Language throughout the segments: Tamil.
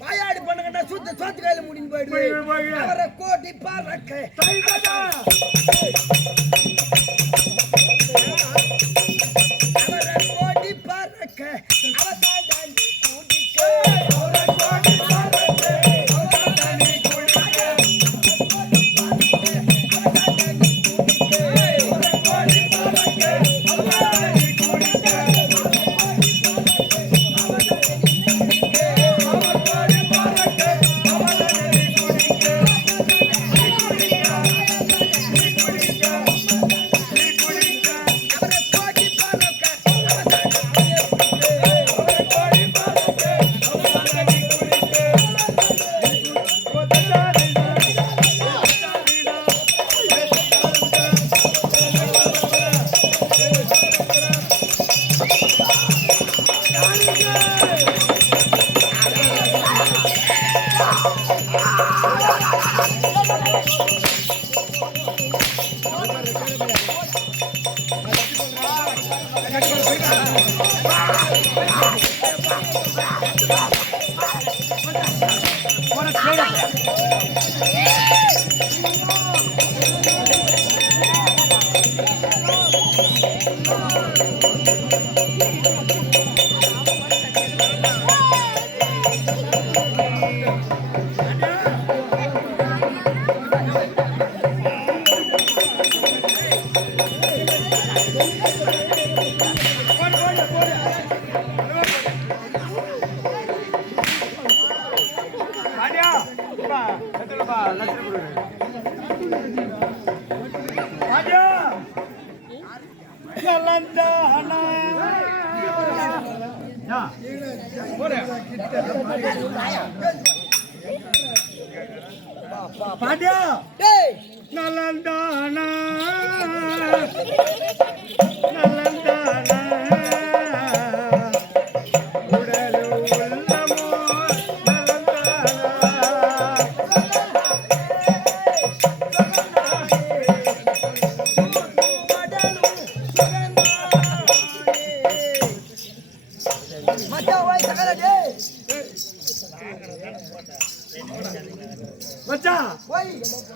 வாயாடி பண்ணுங்கடா சுத்த சொத்து கையில முடிஞ்சு போயிடுது அவரை கோட்டி பாருக்க அவரை கோட்டி பாருக்க அவதான் தாண்டி கூட்டிக்க அவரை கோட்டி பாருக்க அவதான் தாண்டி கூட்டிக்க அவதான் தாண்டி கூட்டிக்க அவரை கோட்டி பாருக்க அவதான் தாண்டி கூட்டிக்க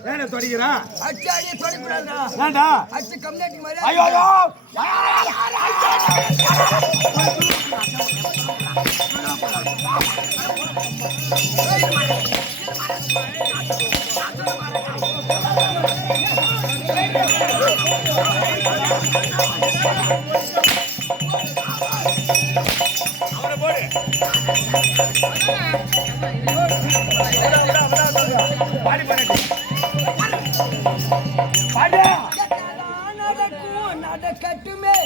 ஏன்டா தொடிக்கிறா அச்சு அடியே தொடைக்கூடாதா ஏன்டா அச்சு கம்யூனிட்டி மாதிரி ஐயோ ஐயோ அவரை போடு பாடி பண்ணிட்டு பாடியா நடக்கும் நடக்கட்டுமே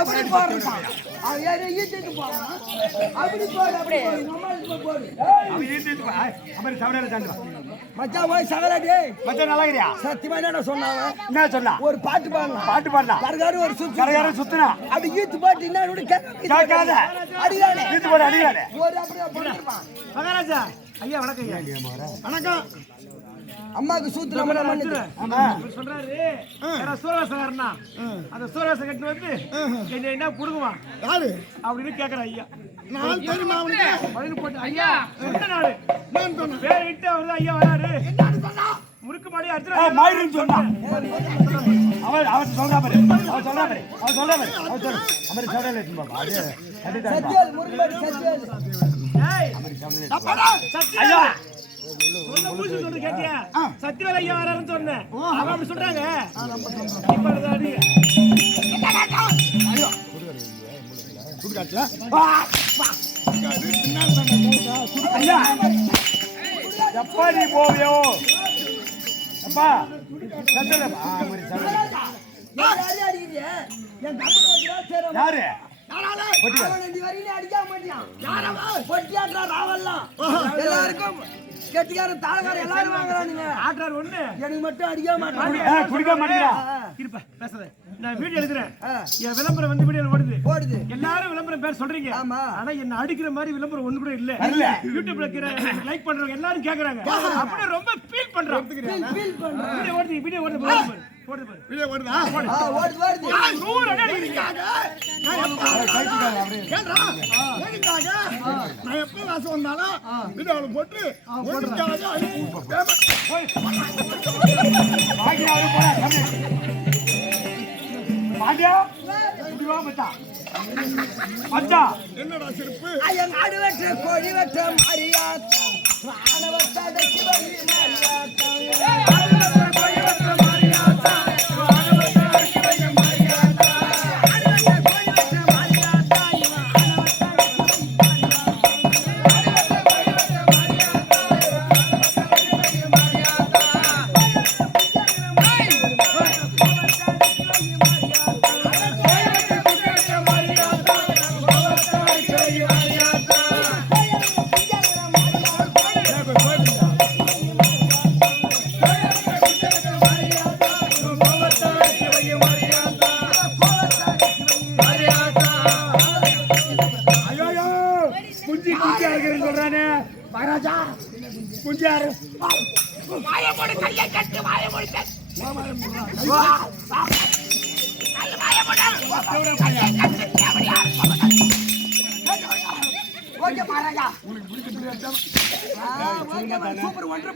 அப்படி போடுறா அவன் யாரோ ஈட்டிட்டு போறான் அப்படி போடு அப்படி போடு நம்மளுக்கு போடு அவன் ஈட்டிட்டு பா அப்புறம் சவடால தாண்டு மச்சான் போய் சகலடி மச்சான் நல்லா இருக்கறியா சத்தியமா என்ன சொன்னாங்க என்ன சொன்னா ஒரு பாட்டு பாடலாம் கரகாரு ஒரு சுத்து கரகாரு சுத்துனா அப்படி ஈத்து பாட்டு என்ன கேட்காத அடிதானே ஈத்து போடு அடிக்காத ஒரு அப்படியே போட்டுப்பான் மகாராஜா ஐயா வணக்கம் ஐயா வணக்கம் அம்மாக்கு சூத்து நம்ம மண்ணுது ஆமா சொல்றாரு யாரா சூரவேசகாரனா அந்த சூரவேசம் கட்டி வந்து என்ன புடுங்குவான் யாரு அப்படின்னு கேக்குற ஐயா நான் தெரியுமா அவனுக்கு பதில் போட்டு ஐயா என்ன நாடு நான் சொன்னேன் பேர் இட்டு வந்து ஐயா வராரு என்னன்னு சொன்னா முறுக்கு மாடி அர்ஜுனா மாயிரன்னு சொன்னா அவன் சொல்றா பாரு அவன் சவடல ஏத்து பாப்பா அது சத்தியல் முறுக்கு மாடி சத்தியல் ஏய் சத்தியல் ஐயா சத்தியவேல ஐயா வராருன்னு சொன்னேன் அவன் அப்படி சொல்றாங்க எப்பா நீ போவியோ அப்பா யாரு எல்லாருக்கும் கெட்டிக்காரன் தாளக்காரன் எல்லாரும் வாங்குறானுங்க ஆட்றார் ஒண்ணு எனக்கு மட்டும் அடிக்க மாட்டான் குடிக்க மாட்டேங்கிறா இருப்பா பேசாத நான் வீடியோ எடுக்கிறேன் என் விளம்பரம் வந்து வீடியோல ஓடுது எல்லாரும் விளம்பரம் பேர் சொல்றீங்க ஆனா என்ன அடிக்கிற மாதிரி விளம்பரம் ஒண்ணு கூட இல்ல யூடியூப்ல இருக்கிற லைக் பண்றவங்க எல்லாரும் கேக்குறாங்க அப்படியே ரொம்ப ஃபீல் பண்றோம் வீடியோ ஓடுது வீடியோ ஓடுதா ஓடுது 100 அடி அடிக்கிறீங்க நான் எப்ப வாசம் வந்தாலும் வீடியோல போட்டு என்னடா சிறப்பு நாடு வெற்ற கோழி வெற்ற மாரியாத்தா மகாராஜா குஞ்சாரு வாயமோடு கையை கட்டு வாயமோடு கட்டு வாயமோடு ஓகே மகாராஜா சூப்பர் ஒன்று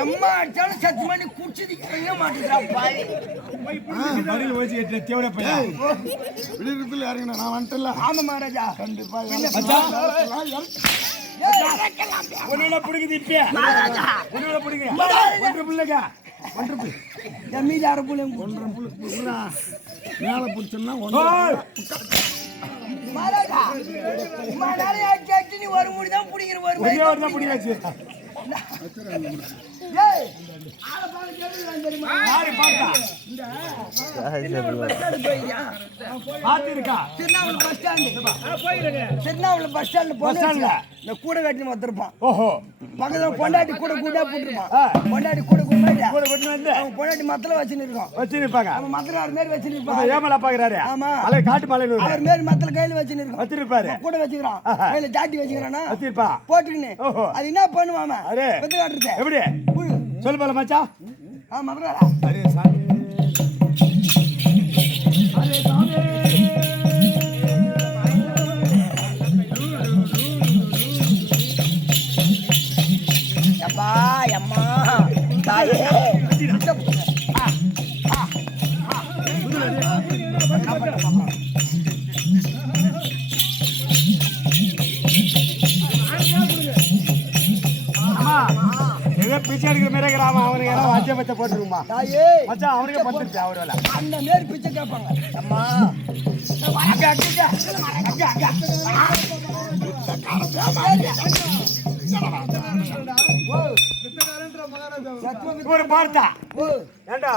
எம்மா அடிச்சாலும் சத்து மணி குடிச்சது இறங்க மாட்டேங்கிறா பாய் நான் வந்துட்டல. ஆமா மகாராஜா கண்டிப்பா பிடிக்குது இப்ப மகாராஜா பிடிக்குங்க ஒன்று பிள்ளைங்க என் மீது அரை புள்ளைங்க மேல பிடிச்சோம்னா மகாராஜா மகாராஜா அடிச்சு நீ ஒரு முடி தான் பிடிக்கிற ஒரு தான் பிடிக்காச்சு ஏய் ஆளை பாக்க கேளுங்க தெரியுமா யாரு பார்த்தா பார்த்திருக்கா திருநாவல் பஸ் ஸ்டாண்ட் போயிருங்க திருநாவல் பஸ் ஸ்டாண்ட் பஸ் ஸ்டாண்ட்ல இந்த கூட கட்டி வந்திருப்பான் ஓஹோ பக்கத்துல பொண்டாட்டி கூட போட்டுருப்பான் பொண்டாட்டி கூட கூட கொண்டு வந்து அவன் பொண்டாட்டி மத்தல வச்சுன்னு இருக்கோம் வச்சிருப்பாங்க அவன் மத்தல ஒரு மாரி வச்சுன்னு இருப்பான் ஏமலா பாக்குறாரு ஆமா. அலை காட்டு மலை அவர் மாரி மத்தல கையில வச்சுன்னு இருக்கோம் வச்சிருப்பாரு கூட வச்சுக்கிறான் கையில ஜாட்டி வச்சுக்கிறானா வச்சிருப்பா போட்டுக்கின்னு ஓஹோ. அது என்ன பண்ணுவாம அரே. வெத்து காட்டுறது எப்படி சொல்லு போல மச்சா மதுரா அரே சாமி அரே சாமி அப்பா அம்மா தாயே ஏதோ பிச்சை எடுக்கிற மாதிரி இருக்கிறான் அவனுக்கு ஏதாவது வச்ச பச்சை போட்டுருக்குமா தாயே மச்சான் அவனுக்கு பத்துருச்சு அவரோட அந்த மாரி பிச்சை கேட்பாங்க அம்மா ஒரு பார்த்தா ஓ ஏண்டா